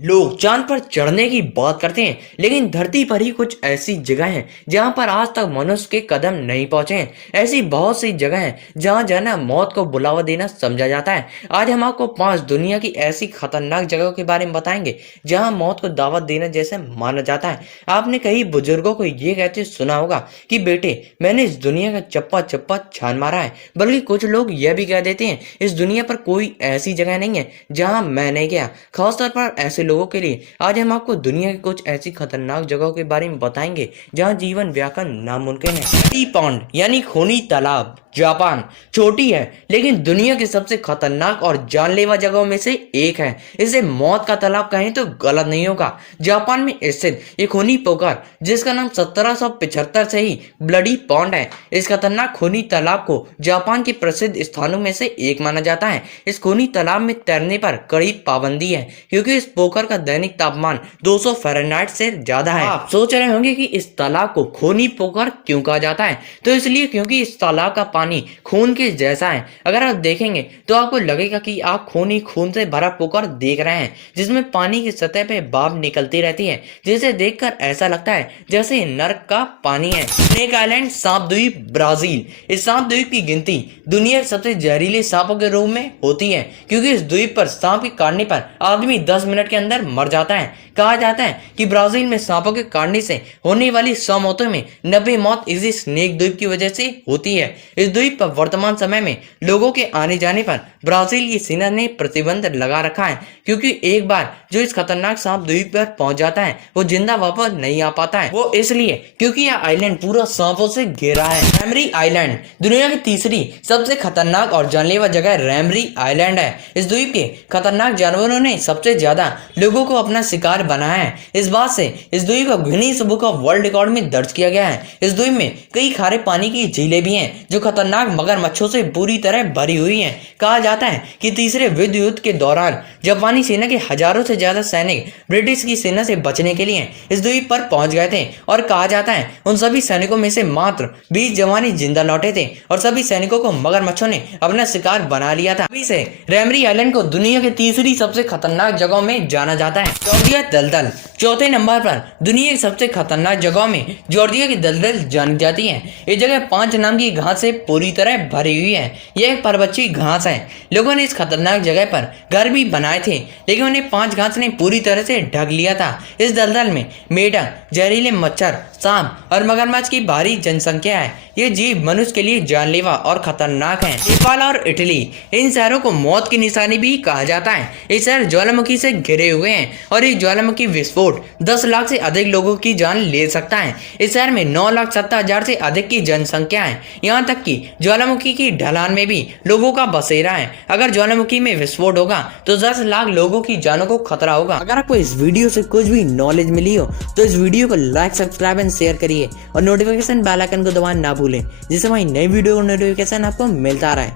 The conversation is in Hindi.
लोग चांद पर चढ़ने की बात करते हैं, लेकिन धरती पर ही कुछ ऐसी जगह हैं जहां पर आज तक मनुष्य के कदम नहीं पहुंचे हैं। ऐसी बहुत सी जगह हैं जहां जाना मौत को बुलावा देना समझा जाता है। आज हम आपको 5 दुनिया की ऐसी खतरनाक जगहों के बारे में बताएंगे जहां मौत को दावत देना जैसे माना जाता है। आपने कई बुजुर्गों को ये कहते सुना होगा कि बेटे, मैंने इस दुनिया का चप्पा चप्पा छान मारा है। बल्कि कुछ लोग यह भी कह देते हैं, इस दुनिया पर कोई ऐसी जगह नहीं है जहां मैं नहीं गया। खासतौर पर ऐसे लोगों के लिए आज हम आपको दुनिया की कुछ ऐसी खतरनाक जगहों के बारे में बताएंगे जहां जीवन व्यापन नामुमकिन है। टी पॉन्ड यानी खूनी तालाब, जापान छोटी है लेकिन दुनिया की सबसे खतरनाक और जानलेवा जगहों में से एक है। इसे मौत का तालाब कहें तो गलत नहीं होगा। जापान में स्थित ये खूनी पोखर, जिसका नाम 1775 से ही ब्लडी पॉन्ड है, इस खतरनाक खूनी तालाब को जापान के प्रसिद्ध स्थानों में से एक माना जाता है। इस खूनी तालाब में तैरने पर कड़ी पाबंदी है क्योंकि इस पोखर का दैनिक तापमान 200 फ़ारेनहाइट से ज्यादा है। आप सोच रहे होंगे कि इस तालाब को खूनी पोखर क्यों कहा जाता है, तो इसलिए क्योंकि इस तालाब का पानी खून के जैसा है। अगर आप देखेंगे तो आपको लगेगा कि आप खून से भरा पोखर देख रहे हैं, जिसमें पानी की सतह पे भाप निकलती रहती है, जिसे देखकर ऐसा लगता है जैसे नर्क का पानी है। स्नेक आइलैंड सांप द्वीप, ब्राजील। इस सांप द्वीप की गिनती दुनिया के सबसे जहरीले सांपों के रूप में होती है क्योंकि इस द्वीप पर सांप के काटने पर आदमी 10 मिनट के अंदर मर जाता है। कहा जाता है कि ब्राजील में सांपों के काटने से होने वाली 100 मौतों में 90 मौत इसी स्नेक द्वीप की वजह से होती है। इस द्वीप पर वर्तमान समय में लोगों के आने जाने पर ब्राजील की सेना ने प्रतिबंध लगा रखा है क्योंकि एक बार जो इस खतरनाक सांप द्वीप पर पहुंच जाता है वो जिंदा वापस नहीं आ पाता है। वो इसलिए क्योंकि यह आइलैंड पूरा सांपों से घिरा है। रैमरी आइलैंड दुनिया की तीसरी सबसे खतरनाक और जानलेवा जगह रैमरी आइलैंड है। इस द्वीप के खतरनाक जानवरों ने सबसे ज्यादा लोगों को अपना शिकार बनाया है। इस बात से इस द्वीप को Guinness book of world record में दर्ज किया गया है। इस द्वीप में कई खारे पानी की झीलें भी हैं जो खतरनाक मगरमच्छों से पूरी तरह भरी हुई हैं। कहा जाता है कि तीसरे विश्व युद्ध के दौरान जापानी सेना के हजारों से ज्यादा सैनिक ब्रिटिश की सेना से बचने के लिए इस द्वीप पर पहुंच गए थे और कहा जाता है उन सभी सैनिकों में से मात्र 20 जवान ही जिंदा लौटे थे और सभी सैनिकों को मगरमच्छों ने अपना शिकार बना लिया था। अभी से रैमरी आइलैंड को दुनिया की तीसरी सबसे खतरनाक जगहों में जाना जाता है। जॉर्जिया दलदल चौथे नंबर पर दुनिया की सबसे खतरनाक जगहों में जॉर्जिया की दलदल जानी जाती है। ये जगह 5 नाम की घास से पूरी तरह भरी हुई है। यह एक पर्वतीय घास है। लोगों ने इस खतरनाक जगह पर घर भी बनाए थे लेकिन उन्हें 5 घास ने पूरी तरह से ढक लिया था। इस दलदल में मेढक, जहरीले मच्छर, सांप और मगरमच्छ की भारी जनसंख्या है। ये जीव मनुष्य के लिए जानलेवा और खतरनाक हैं। नेपाल और इटली, इन शहरों को मौत की निशानी भी कहा जाता है। ये शहर ज्वालामुखी से घिरे हुए हैं और ये ज्वालामुखी विस्फोट 10 लाख से अधिक लोगों की जान ले सकता है। इस शहर में 9,70,000 से अधिक की जनसंख्या है। यहाँ तक कि ज्वालामुखी की ढलान में भी लोगों का बसेरा है। अगर ज्वालामुखी में विस्फोट होगा तो 10 लाख लोगों की जानों को खतरा होगा। अगर आपको इस वीडियो से कुछ भी नॉलेज मिली हो तो इस वीडियो को लाइक, सब्सक्राइब एंड शेयर करिए और नोटिफिकेशन बेल आइकन को दबाना ना भूलें, जिससे हमारी नई वीडियो का नोटिफिकेशन आपको मिलता रहे।